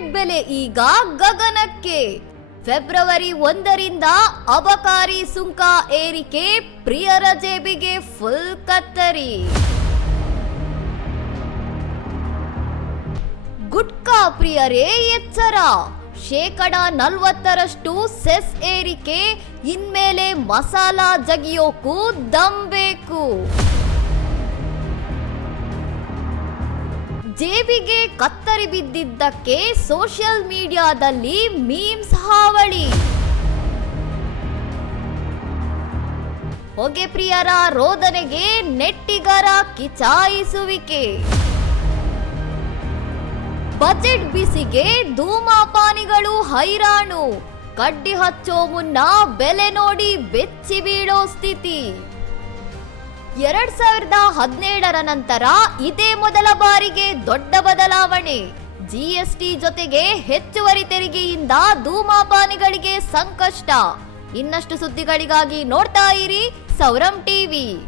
Cigarette ಬೆಲೆ ಈಗ ಗಗನಕ್ಕೆ. February ಒಂದರಿಂದ ಅಬಕಾರಿ ಸುಂಕ ಏರಿಕೆ, ಪ್ರಿಯರ ಜೇಬಿಗೆ ಫುಲ್ ಕತ್ತರಿ. ಗುಟ್ಕಾ ಪ್ರಿಯರೇ ಎಚ್ಚರ. ಶೇಕಡ ನಲ್ವತ್ತರಷ್ಟು ಸೆಸ್ ಏರಿಕೆ, ಇನ್ಮೇಲೆ ಮಸಾಲಾ ಜಗಿಯೋಕು ದಮ್ ಬೇಕು. ಜೇಬಿಗೆ ಕತ್ತರಿ ಬಿದ್ದಿದ್ದಕ್ಕೆ ಸೋಷಿಯಲ್ ಮೀಡಿಯಾದಲ್ಲಿ ಮೀಮ್ಸ್ ಹಾವಳಿ. ಹೊಗೆ ಪ್ರಿಯರ ರೋದನೆಗೆ ನೆಟ್ಟಿಗರ ಕಿಚಾಯಿಸುವಿಕೆ. ಬಜೆಟ್ ಬಿಸಿಗೆ ಧೂಮಪಾನಿಗಳು ಹೈರಾಣು. ಕಡ್ಡಿ ಹಚ್ಚೋ ಮುನ್ನ ಬೆಲೆ ನೋಡಿ ಬೆಚ್ಚಿ ಬೀಳೋ ಸ್ಥಿತಿ. ಎರಡ್ ಸಾವಿರದ ಹದಿನೇಳರ ನಂತರ ಇದೇ ಮೊದಲ ಬಾರಿಗೆ ದೊಡ್ಡ ಬದಲಾವಣೆ. ಜಿಎಸ್ಟಿ ಜೊತೆಗೆ ಹೆಚ್ಚುವರಿ ತೆರಿಗೆಯಿಂದ ಧೂಮಪಾನಿಗಳಿಗೆ ಸಂಕಷ್ಟ. ಇನ್ನಷ್ಟು ಸುದ್ದಿಗಳಿಗಾಗಿ ನೋಡ್ತಾ ಇರಿ ಸೌರಂ ಟಿವಿ.